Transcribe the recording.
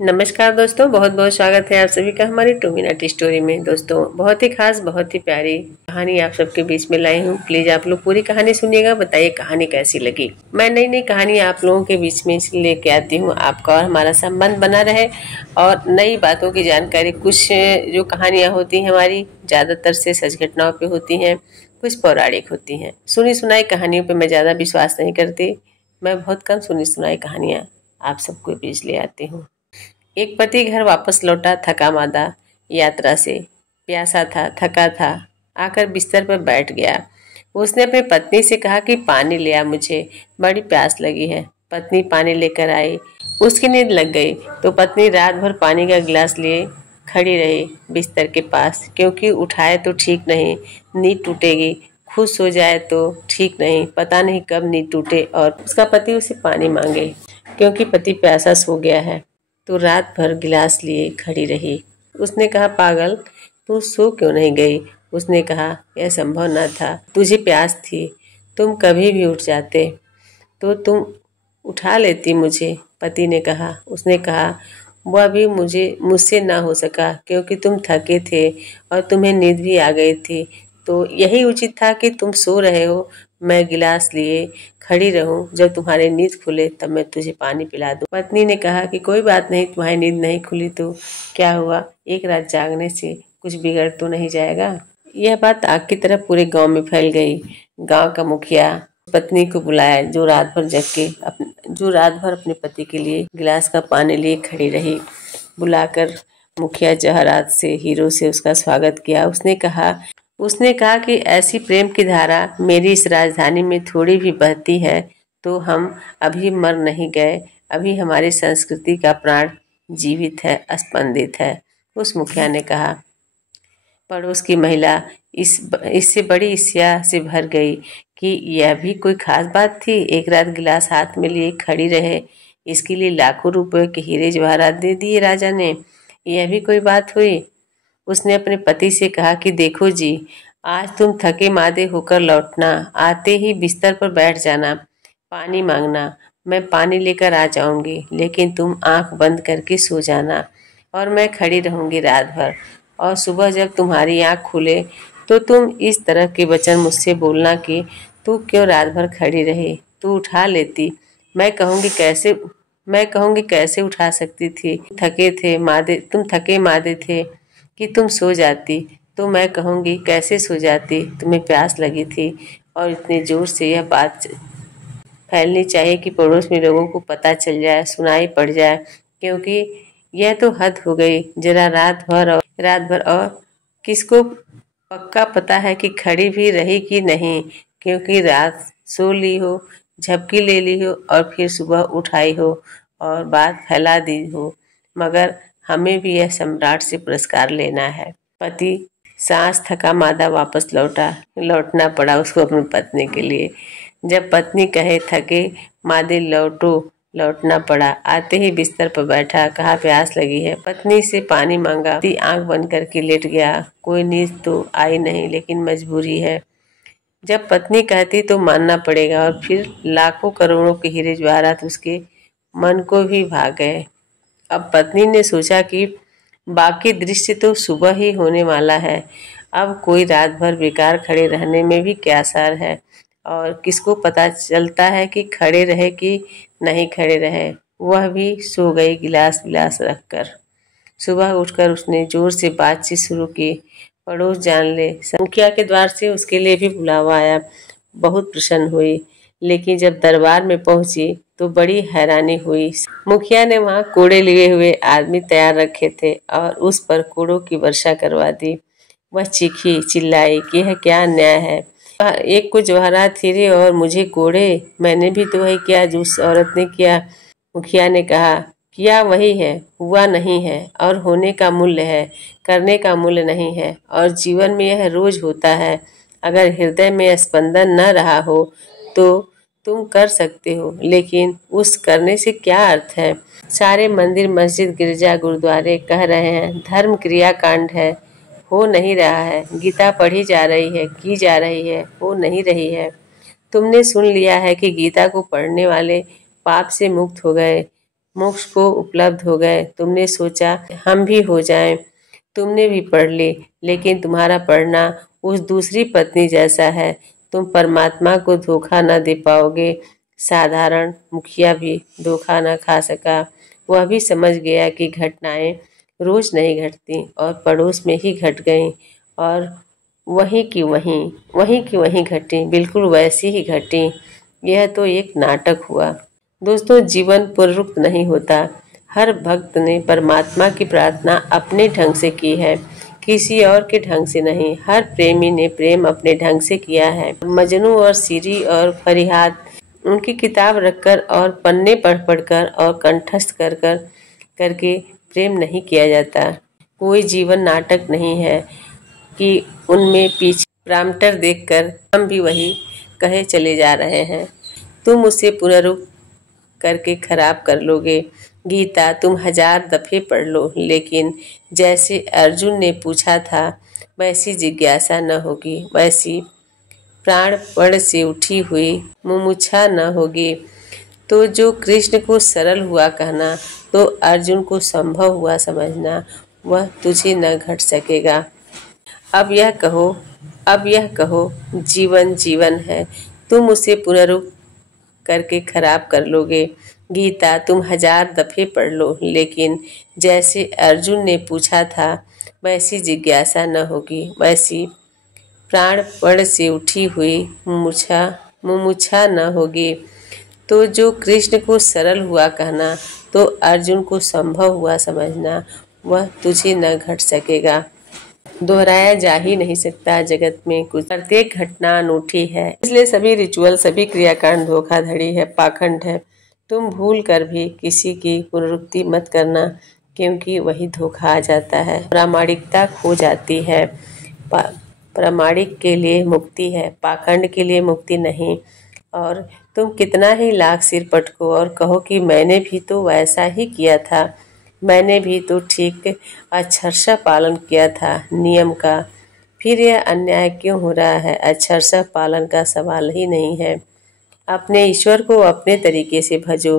नमस्कार दोस्तों, बहुत बहुत स्वागत है आप सभी का हमारी 2 मिनट स्टोरी में। दोस्तों, बहुत ही खास, बहुत ही प्यारी कहानी आप सबके बीच में लाई हूँ। प्लीज आप लोग पूरी कहानी सुनिएगा, बताइए कहानी कैसी लगी। मैं नई नई कहानी आप लोगों के बीच में इसलिए लेके आती हूँ, आपका और हमारा संबंध बना रहे और नई बातों की जानकारी। कुछ जो कहानियाँ होती हैं हमारी, ज़्यादातर से सच घटनाओं पर होती हैं, कुछ पौराणिक होती हैं। सुनी सुनाई कहानियों पर मैं ज़्यादा विश्वास नहीं करती। मैं बहुत कम सुनी सुनाई कहानियाँ आप सबको बीच ले आती हूँ। एक पति घर वापस लौटा, थका मादा यात्रा से, प्यासा था, थका था। आकर बिस्तर पर बैठ गया। उसने अपनी पत्नी से कहा कि पानी ले आ, मुझे बड़ी प्यास लगी है। पत्नी पानी लेकर आई। उसकी नींद लग गई तो पत्नी रात भर पानी का गिलास लिए खड़ी रही बिस्तर के पास, क्योंकि उठाए तो ठीक नहीं, नींद टूटेगी। खुद सो जाए तो ठीक नहीं, पता नहीं कब नींद टूटे और उसका पति उसे पानी मांगे, क्योंकि पति प्यासा सो गया है। तो रात भर गिलास लिए खड़ी रही। उसने कहा, पागल, तू सो क्यों नहीं गई? उसने कहा, यह संभव न था, तुझे प्यास थी, तुम कभी भी उठ जाते तो तुम उठा लेती मुझे। पति ने कहा। उसने कहा, वह भी मुझसे ना हो सका, क्योंकि तुम थके थे और तुम्हें नींद भी आ गई थी, तो यही उचित था कि तुम सो रहे हो, मैं गिलास लिए खड़ी रहूं, जब तुम्हारी नींद खुले तब मैं तुझे पानी पिला दूं। पत्नी ने कहा कि कोई बात नहीं, तुम्हारी नींद नहीं खुली तो क्या हुआ, एक रात जागने से कुछ बिगड़ तो नहीं जाएगा। यह बात आग की तरह पूरे गांव में फैल गई। गांव का मुखिया पत्नी को बुलाया, जो रात भर अपने पति के लिए गिलास का पानी लिए खड़ी रही। बुलाकर मुखिया जहरात से, हीरो से उसका स्वागत किया। उसने कहा कि ऐसी प्रेम की धारा मेरी इस राजधानी में थोड़ी भी बहती है तो हम अभी मर नहीं गए, अभी हमारी संस्कृति का प्राण जीवित है, स्पंदित है। उस मुखिया ने कहा। पड़ोस की महिला इससे बड़ी ईर्ष्या से भर गई कि यह भी कोई खास बात थी, एक रात गिलास हाथ में लिए खड़ी रहे, इसके लिए लाखों रुपए के हीरे जवाहरात दे दिए राजा ने, यह भी कोई बात हुई। उसने अपने पति से कहा कि देखो जी, आज तुम थके मादे होकर लौटना, आते ही बिस्तर पर बैठ जाना, पानी मांगना, मैं पानी लेकर आ जाऊंगी, लेकिन तुम आंख बंद करके सो जाना और मैं खड़ी रहूंगी रात भर, और सुबह जब तुम्हारी आंख खुले तो तुम इस तरह के वचन मुझसे बोलना कि तू क्यों रात भर खड़ी रही, तू उठा लेती। मैं कहूँगी कैसे उठा सकती थी, तुम थके मादे थे कि तुम सो जाती, तो मैं कहूँगी कैसे सो जाती, तुम्हें प्यास लगी थी। और इतने जोर से यह बात फैलनी चाहिए कि पड़ोस में लोगों को पता चल जाए, सुनाई पड़ जाए, क्योंकि यह तो हद हो गई। जरा रात भर और किसको पक्का पता है कि खड़ी भी रही कि नहीं, क्योंकि रात सो ली हो, झपकी ले ली हो और फिर सुबह उठाई हो और बात फैला दी हो, मगर हमें भी यह सम्राट से पुरस्कार लेना है। पति सांस थका मादा वापस लौटना पड़ा उसको अपनी पत्नी के लिए। जब पत्नी कहे थके मादे लौटना पड़ा, आते ही बिस्तर पर बैठा, कहा प्यास लगी है, पत्नी से पानी मांगा। पति आंख बंद करके लेट गया। कोई नींद तो आई नहीं, लेकिन मजबूरी है, जब पत्नी कहती तो मानना पड़ेगा। और फिर लाखों करोड़ों के हीरे जवाहरात उसके मन को भी भा गए। अब पत्नी ने सोचा कि बाकी दृश्य तो सुबह ही होने वाला है, अब कोई रात भर बेकार खड़े रहने में भी क्या सार है, और किसको पता चलता है कि खड़े रहे कि नहीं खड़े रहे। वह भी सो गई गिलास विलास रखकर। सुबह उठकर उसने जोर से बातचीत शुरू की, पड़ोस जान ले। मुखिया के द्वार से उसके लिए भी बुलावा आया। बहुत प्रसन्न हुई, लेकिन जब दरबार में पहुंची तो बड़ी हैरानी हुई। मुखिया ने वहां कोड़े लिए हुए आदमी तैयार रखे थे और उस पर कोड़ों की वर्षा करवा दी। वह चीखी चिल्लाई कि यह क्या अन्याय है, एक को जवाहरात हीरे और मुझे कोड़े, मैंने भी तो वही किया जो उस औरत ने किया। मुखिया ने कहा, किया वही है, हुआ नहीं है, और होने का मूल्य है, करने का मूल्य नहीं है, और जीवन में यह रोज होता है। अगर हृदय में स्पंदन न रहा हो तो तुम कर सकते हो, लेकिन उस करने से क्या अर्थ है। सारे मंदिर मस्जिद गिरजा गुरुद्वारे कह रहे हैं धर्म क्रिया कांड है, हो नहीं रहा है। गीता पढ़ी जा रही है, की जा रही है, हो नहीं रही है। तुमने सुन लिया है कि गीता को पढ़ने वाले पाप से मुक्त हो गए, मोक्ष को उपलब्ध हो गए। तुमने सोचा हम भी हो जाएं। तुमने भी पढ़ ली, लेकिन तुम्हारा पढ़ना उस दूसरी पत्नी जैसा है। तुम परमात्मा को धोखा न दे पाओगे। साधारण मुखिया भी धोखा न खा सका। वह भी समझ गया कि घटनाएं रोज नहीं घटती और पड़ोस में ही घट गईं और वहीं की वहीं घटी, बिल्कुल वैसी ही घटी। यह तो एक नाटक हुआ। दोस्तों, जीवन पुनरुक्त नहीं होता। हर भक्त ने परमात्मा की प्रार्थना अपने ढंग से की है, किसी और के ढंग से नहीं। हर प्रेमी ने प्रेम अपने ढंग से किया है। मजनू और सीरी और फरियाद उनकी किताब रखकर और पन्ने पढ़ पढ़कर और कंठस्थ कर कर करके प्रेम नहीं किया जाता। कोई जीवन नाटक नहीं है कि उनमें पीछे प्रामटर देखकर हम भी वही कहे चले जा रहे हैं। तुम उसे पुनरुक्त करके खराब कर लोगे। गीता तुम 1000 दफे पढ़ लो, लेकिन जैसे अर्जुन ने पूछा था वैसी जिज्ञासा न होगी, वैसी प्राणपण से उठी हुई मुमुक्षा न होगी। तो जो कृष्ण को सरल हुआ कहना, तो अर्जुन को संभव हुआ समझना, वह तुझे न घट सकेगा। अब यह कहो जीवन जीवन है, तुम उसे पुनरुक्त करके खराब कर लोगे। गीता तुम 1000 दफे पढ़ लो, लेकिन जैसे अर्जुन ने पूछा था वैसी जिज्ञासा न होगी, वैसी प्राणपण से उठी हुई मुमुक्षा न होगी। तो जो कृष्ण को सरल हुआ कहना, तो अर्जुन को संभव हुआ समझना, वह तुझे न घट सकेगा। दोहराया जा ही नहीं सकता। जगत में कुछ प्रत्येक घटना अनूठी है, इसलिए सभी रिचुअल, सभी क्रियाकांड धोखाधड़ी है, पाखंड है। तुम भूल कर भी किसी की पुनरुक्ति मत करना, क्योंकि वही धोखा आ जाता है। प्रामाणिकता खो जाती है। प्रामाणिक के लिए मुक्ति है, पाखंड के लिए मुक्ति नहीं। और तुम कितना ही लाख सिर पटको और कहो कि मैंने भी तो वैसा ही किया था, मैंने भी तो ठीक अक्षरशः पालन किया था नियम का, फिर यह अन्याय क्यों हो रहा है? अक्षरशः पालन का सवाल ही नहीं है। अपने ईश्वर को अपने तरीके से भजो,